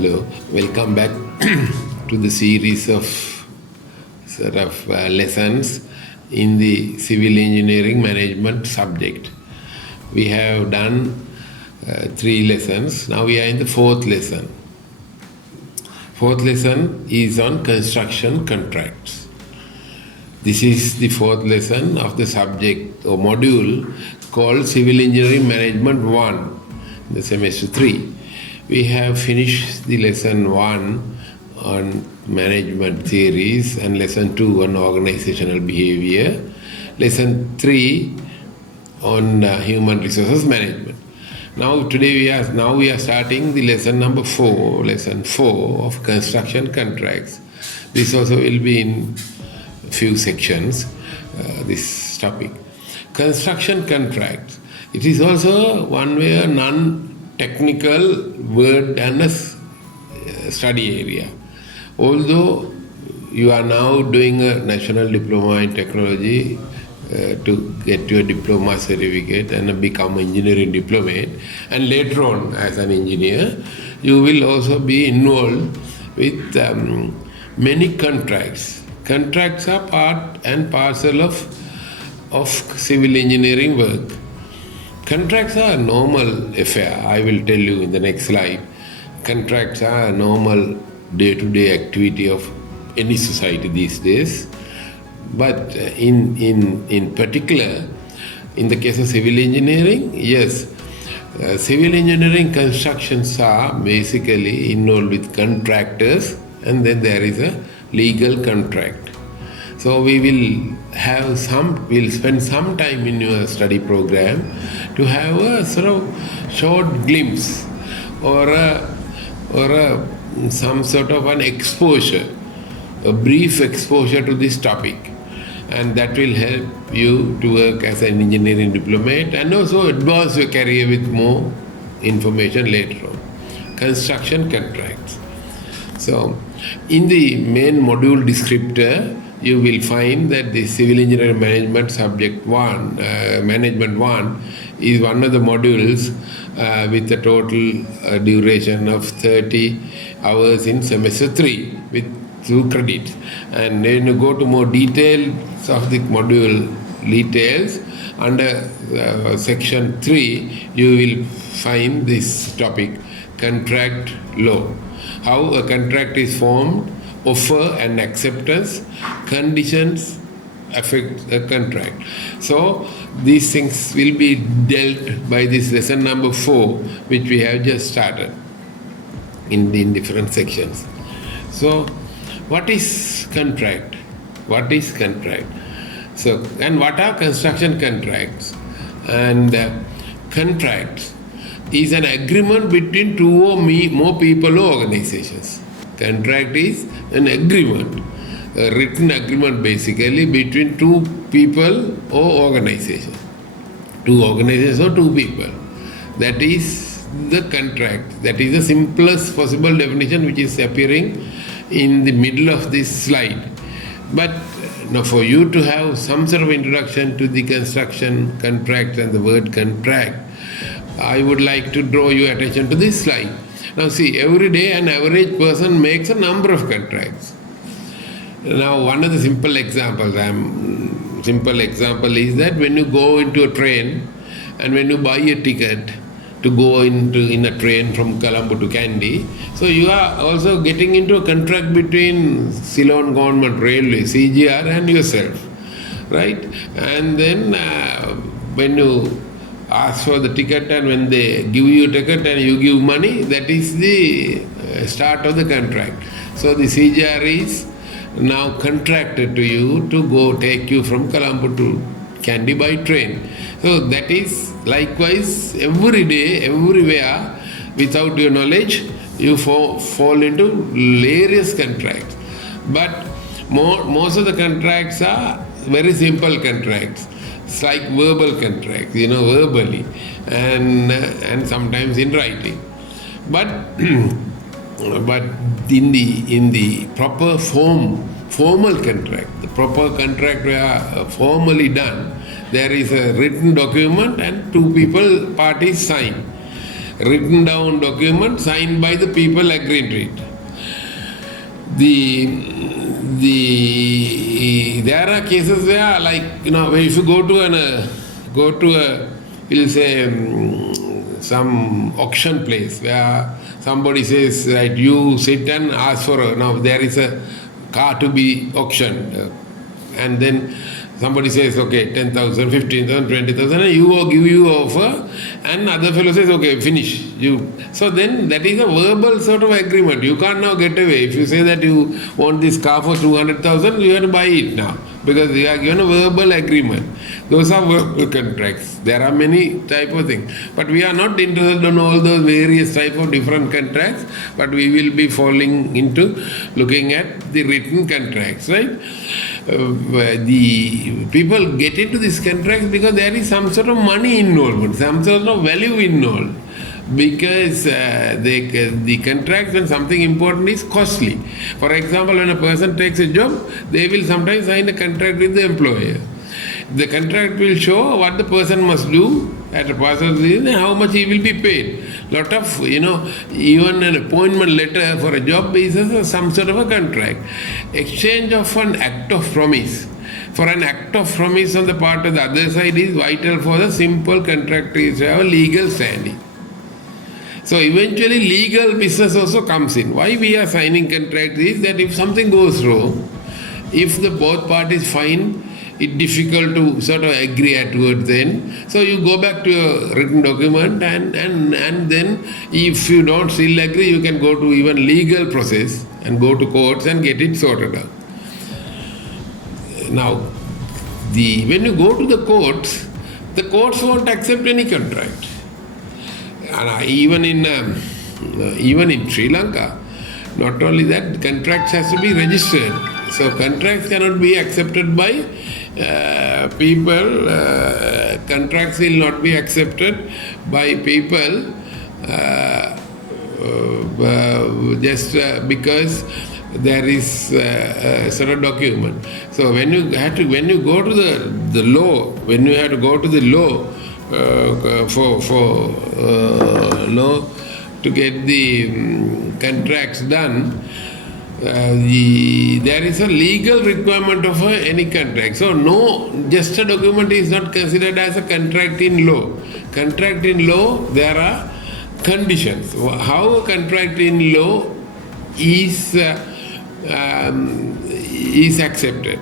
Hello, welcome back to the series of lessons in the civil engineering management subject. We have done 3 lessons. Now we are in the 4th lesson. 4th lesson is on construction contracts. This is the 4th lesson of the subject or module called Civil Engineering Management 1, the semester 3. We have finished the lesson 1 on management theories and lesson 2 on organizational behavior, lesson 3 on human resources management. Now we are starting the lesson number 4, lesson 4 of construction contracts. This also will be in few sections, this topic. Construction contracts. It is also one way a non-technical word and a study area. Although you are now doing a national diploma in technology to get your diploma certificate and become engineering diplomat, and later on as an engineer, you will also be involved with many contracts. Contracts are part and parcel of civil engineering work. Contracts are a normal affair. I will tell you in the next slide. Contracts are a normal day-to-day activity of any society these days. But in particular, in the case of civil engineering, yes, civil engineering constructions are basically involved with contractors, and then there is a legal contract. So we'll spend some time in your study program to have a sort of short glimpse or some sort of an exposure, a brief exposure to this topic, and that will help you to work as an engineering diplomat and also advance your career with more information later on. Construction contracts. So in the main module descriptor, you will find that the civil engineering management subject 1, management 1, is one of the modules with a total duration of 30 hours in semester 3 with 2 credits. And when you go to more details of the module details, under section 3, you will find this topic, contract law. How a contract is formed, offer and acceptance, conditions affect the contract. So these things will be dealt by this lesson number 4, which we have just started in different sections. So what is contract? What is contract? So, and what are construction contracts? And contracts is an agreement between 2 or more people or organizations. Contract is an agreement, a written agreement basically between 2 people or organizations. 2 organizations or 2 people. That is the contract. That is the simplest possible definition which is appearing in the middle of this slide. But now for you to have some sort of introduction to the construction contract and the word contract, I would like to draw your attention to this slide. Now see, every day an average person makes a number of contracts. Now one of the simple examples is that when you go into a train and when you buy a ticket to go in a train from Colombo to Kandy, so you are also getting into a contract between Ceylon Government Railway, CGR, and yourself, right? And then when you ask for the ticket and when they give you a ticket and you give money, that is the start of the contract. So the CGR is now contracted to you to go take you from Colombo to Kandy by train. So that is likewise every day, everywhere, without your knowledge, you fall into various contracts. But most of the contracts are very simple contracts. It's like verbal contracts, verbally, and sometimes in writing. But in the proper formal contract, the proper contract where formally done, there is a written document and 2 parties sign. written down document signed by the people agreeing to it. There are cases where, like, if you go to a we'll say some auction place where somebody says, right, you sit and ask for now there is a car to be auctioned, and then somebody says, okay, 10,000, 15,000, 20,000, and you give you offer, and other fellow says, okay, finish. So then that is a verbal sort of agreement. You can't now get away. If you say that you want this car for 200,000, you have to buy it now because you are given a verbal agreement. Those are verbal contracts. There are many type of things. But we are not interested in all those various type of different contracts, but we will be falling into looking at the written contracts, right? The people get into these contracts because there is some sort of money involved, some sort of value involved. Because the contract, when something important is costly. For example, when a person takes a job, they will sometimes sign a contract with the employer. The contract will show what the person must do at a particular season and how much he will be paid. Lot of, even an appointment letter for a job is some sort of a contract. Exchange of an act of promise. For an act of promise on the part of the other side is vital for the simple contract to have a legal standing. So eventually legal business also comes in. Why we are signing contracts is that if something goes wrong, if the both parties find it difficult to sort of agree towards the end, so you go back to a written document and then if you don't still agree, you can go to even legal process and go to courts and get it sorted out. Now, when you go to the courts won't accept any contract. And even in Sri Lanka, not only that, contracts has to be registered. So contracts cannot be accepted by people. Contracts will not be accepted by people just because there is a sort of document. So when you go to the law, when you have to go to the law for law to get the contracts done, there is a legal requirement of any contract. So no, just a document is not considered as a contract in law. Contract in law, there are conditions. How a contract in law is accepted.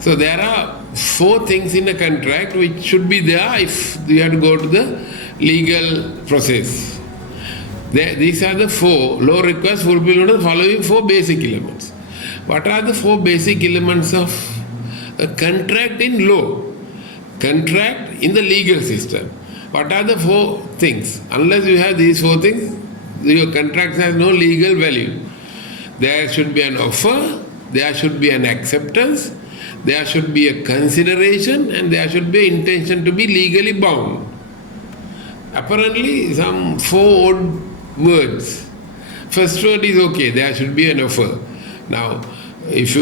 So there are 4 things in a contract which should be there if you have to go to the legal process. These are the 4. Law requires fulfillment of the following 4 basic elements. What are the 4 basic elements of a contract in law? Contract in the legal system. What are the 4 things? Unless you have these 4 things, your contract has no legal value. There should be an offer, there should be an acceptance, there should be a consideration, and there should be an intention to be legally bound. Apparently, some 4 odd words. First word is okay, there should be an offer. Now, if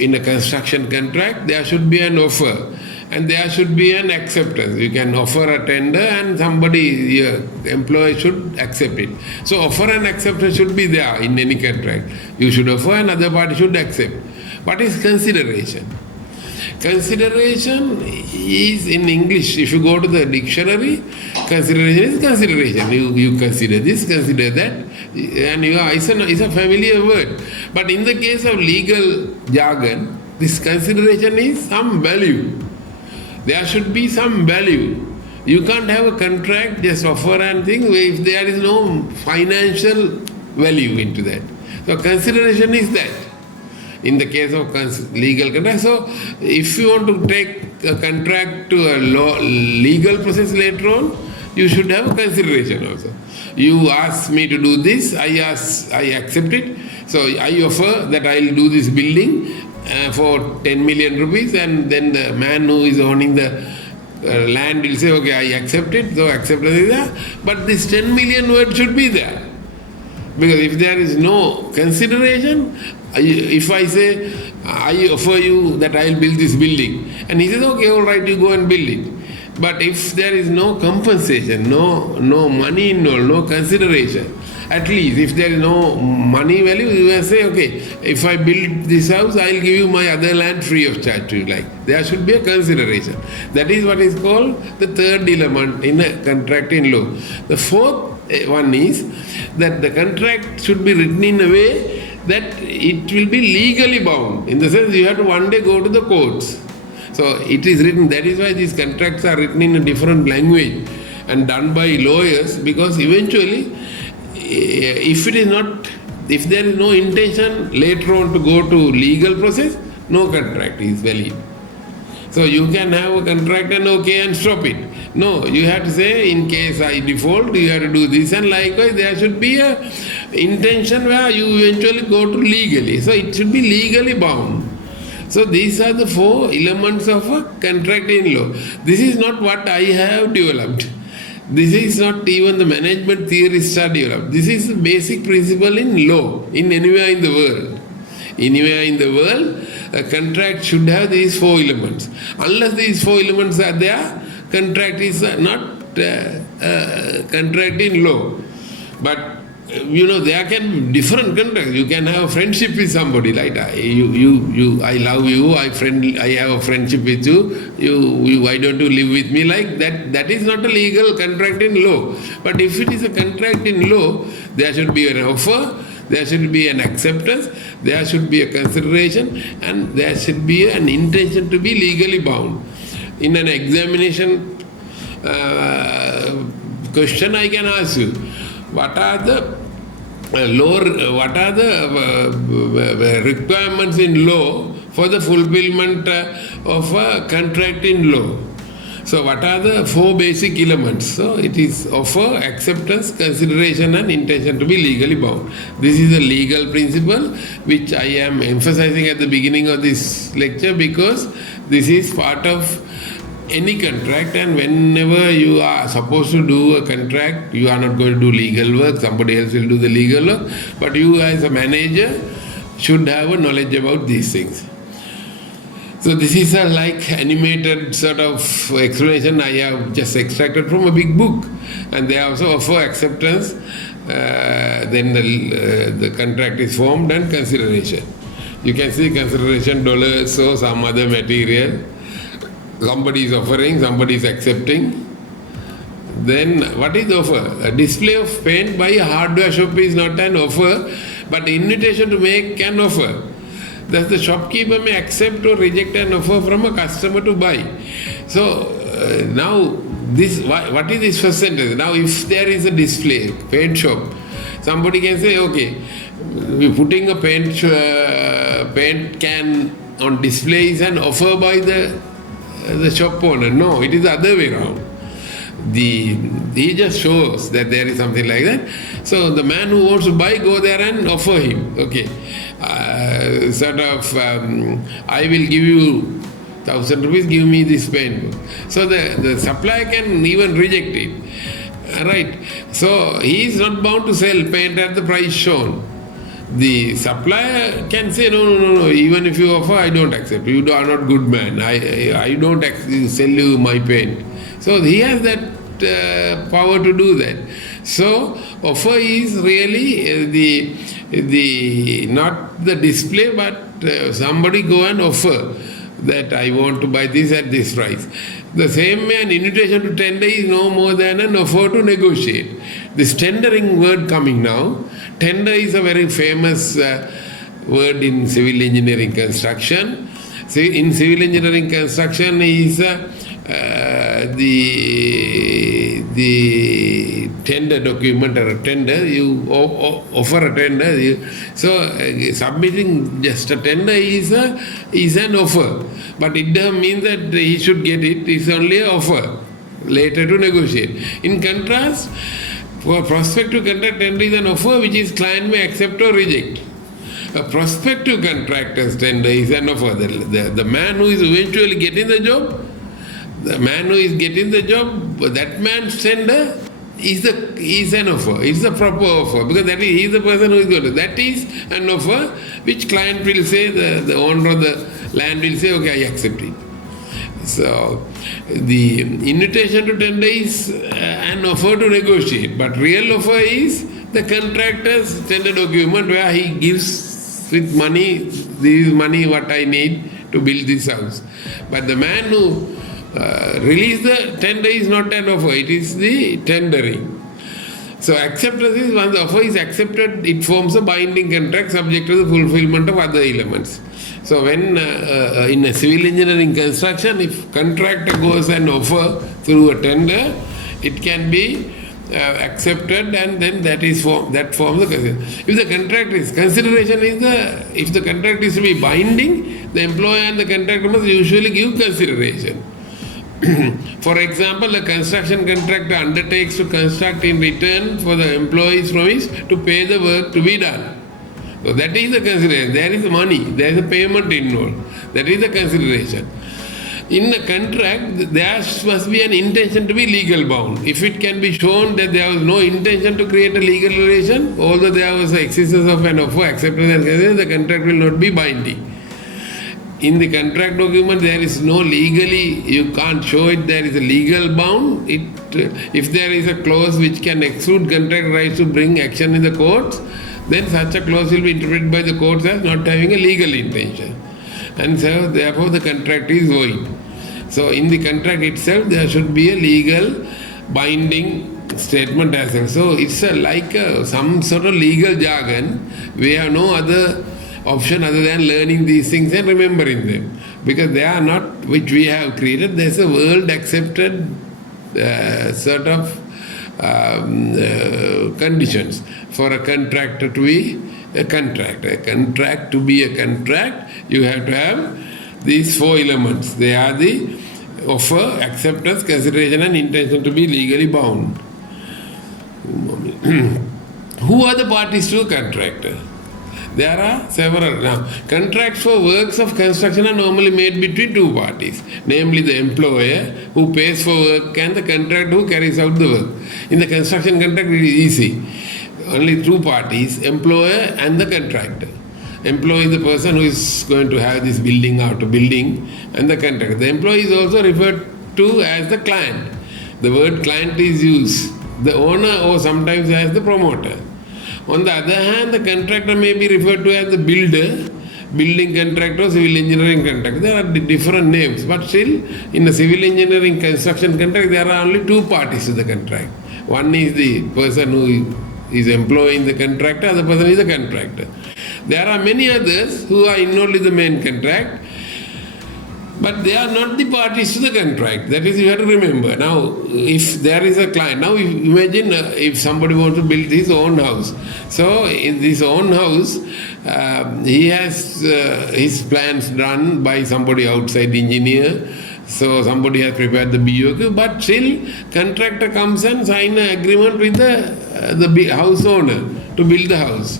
in a construction contract, there should be an offer and there should be an acceptance. You can offer a tender and your employer should accept it. So offer and acceptance should be there in any contract. You should offer and other party should accept. What is consideration? Consideration is, in English, if you go to the dictionary, consideration is consideration. You consider this, consider that, and it's a familiar word. But in the case of legal jargon, this consideration is some value. There should be some value. You can't have a contract, just offer and thing, if there is no financial value into that. So consideration is that. In the case of legal contract. So if you want to take a contract to a legal process later on, you should have a consideration also. You ask me to do this, I accept it. So I offer that I will do this building for 10 million rupees, and then the man who is owning the land will say, okay, I accept it, so acceptance is there. But this 10 million word should be there. Because if there is no consideration, if I say, I offer you that I will build this building, and he says, okay, all right, you go and build it. But if there is no compensation, no money involved, no consideration, at least if there is no money value, you will say, okay, if I build this house, I'll give you my other land free of charge to you. Like, there should be a consideration. That is what is called the third element in a contract in law. The fourth one is that the contract should be written in a way that it will be legally bound. In the sense, you have to one day go to the courts. So it is written, that is why these contracts are written in a different language and done by lawyers, because eventually, if there is no intention later on to go to legal process, no contract is valid. So you can have a contract and stop it. No, you have to say, in case I default, you have to do this, and likewise there should be a intention where you eventually go to legally. So it should be legally bound. So these are the four elements of a contract in law. This is not what I have developed. This is not even the management theorists are developed. This is the basic principle in law, in anywhere in the world. Anywhere in the world, a contract should have these four elements. Unless these four elements are there, contract is not contract in law. But there can be different contracts. You can have a friendship with somebody, like I love you, I have a friendship with you, why don't you live with me, like that. That is not a legal contract in law. But if it is a contract in law, there should be an offer, there should be an acceptance, there should be a consideration, and there should be an intention to be legally bound. In an examination question, I can ask you, what are the requirements in law for the fulfillment of a contract in law? So what are the four basic elements? So it is offer, acceptance, consideration, and intention to be legally bound. This is a legal principle which I am emphasizing at the beginning of this lecture, because this is part of any contract, and whenever you are supposed to do a contract, you are not going to do legal work, somebody else will do the legal work, but you as a manager should have a knowledge about these things. So this is a animated sort of explanation I have just extracted from a big book, and they also offer acceptance, then the contract is formed, and consideration. You can see consideration, dollars or some other material. Somebody is offering, somebody is accepting. Then what is offer? A display of paint by a hardware shop is not an offer, but invitation to make an offer. Thus the shopkeeper may accept or reject an offer from a customer to buy. So now what is this first sentence? Now if there is a display, paint shop, somebody can say, okay, we're putting a paint can on display is an offer by the shop owner. No, it is the other way around. He just shows that there is something like that. So the man who wants to buy, go there and offer him. Okay, I will give you 1,000 rupees, give me this paint. So the supplier can even reject it. Right? So he is not bound to sell paint at the price shown. The supplier can say, no, even if you offer, I don't accept. You are not good man. I don't sell you my paint. So he has that power to do that. So offer is really the not the display, but somebody go and offer that I want to buy this at this price. The same way an invitation to tender is no more than an offer to negotiate. This tendering word coming now. Tender is a very famous word in civil engineering construction. In civil engineering construction is the tender document or a tender. You offer a tender. Submitting just a tender is an offer, but it doesn't mean that he should get it. It's only an offer later to negotiate. In contrast, for prospective contract, tender is an offer which his client may accept or reject. A prospective contractor's tender is an offer. The man who is eventually getting the job, that man's tender is an offer. It's the proper offer, because he is the person who is going to. That is an offer which client will say, the owner of the land will say, okay, I accept it. So the invitation to tender is an offer to negotiate, but real offer is the contractor's tender document where he gives with money, this is money what I need to build this house. But the man who released the tender is not an offer, it is the tendering. So acceptance is once the offer is accepted, it forms a binding contract subject to the fulfillment of other elements. So when in a civil engineering construction, if contractor goes and offer through a tender, it can be accepted, and then that forms the consideration. If the contract is consideration is if the contract is to be binding, the employer and the contractor must usually give consideration. For example, the construction contractor undertakes to construct in return for the employee's promise to pay the work to be done. So that is the consideration. There is money, there is a payment involved. That is the consideration. In the contract, there must be an intention to be legal bound. If it can be shown that there was no intention to create a legal relation, although there was the existence of an offer, acceptance and consideration, the contract will not be binding. In the contract document, there is no legally, you can't show it, there is a legal bound. If there is a clause which can exclude contract rights to bring action in the courts, then such a clause will be interpreted by the courts as not having a legal intention. And so therefore the contract is void. So in the contract itself, there should be a legal binding statement as well. So it's like some sort of legal jargon. We have no other option other than learning these things and remembering them, because they are not which we have created. There's a world accepted sort of conditions for a contractor to be a contract. A contract to be a contract, you have to have these four elements. They are the offer, acceptance, consideration and intention to be legally bound. Who are the parties to a contractor? There are several. Now, contracts for works of construction are normally made between two parties, namely the employer who pays for work and the contractor who carries out the work. In the construction contract, it is easy. Only two parties, employer and the contractor. Employee is the person who is going to have this building out of building, and the contractor. The employee is also referred to as the client. The word client is used. The owner or sometimes as the promoter. On the other hand, the contractor may be referred to as the builder, building contractor, civil engineering contractor. There are different names, but still in the civil engineering construction contract, there are only two parties to the contract. One is the person who is employing the contractor, other person is the contractor. There are many others who are involved in the main contract, but they are not the parties to the contract. That is, you have to remember. Now, if there is a client, now imagine if somebody wants to build his own house. So, in his own house, he has his plans done by somebody outside engineer. So, somebody has prepared the BOQ, but still, contractor comes and sign an agreement with the house owner to build the house.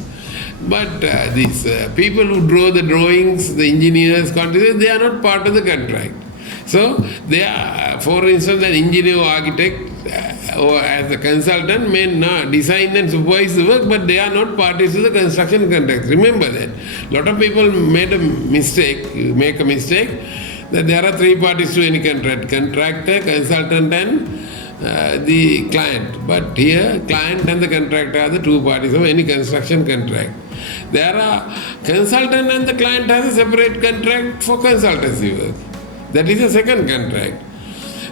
But these people who draw the drawings, the engineers, contractors, they are not part of the contract. So they are, for instance, an engineer or architect or as a consultant may not design and supervise the work, but they are not parties to the construction contract. Remember that. A lot of people make a mistake that there are three parties to any contract: contractor, consultant, and the client. But here, client and the contractor are the two parties of any construction contract. There are consultant and the client has a separate contract for consultancy work. That is a second contract.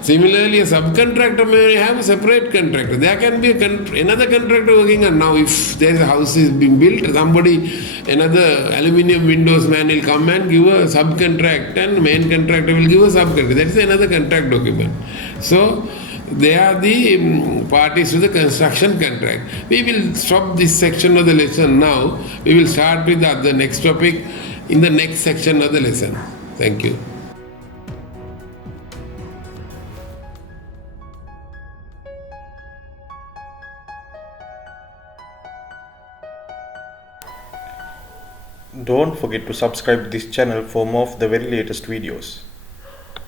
Similarly, a subcontractor may have a separate contractor. There can be another contractor working on. Now, if there is a house is being built, another aluminium windows man will come and give a subcontract, and main contractor will give a subcontract. That is another contract document. So, they are the parties to the construction contract. We will stop this section of the lesson now. We will start with the next topic in the next section of the lesson. Thank you. Don't forget to subscribe this channel for more of the very latest videos.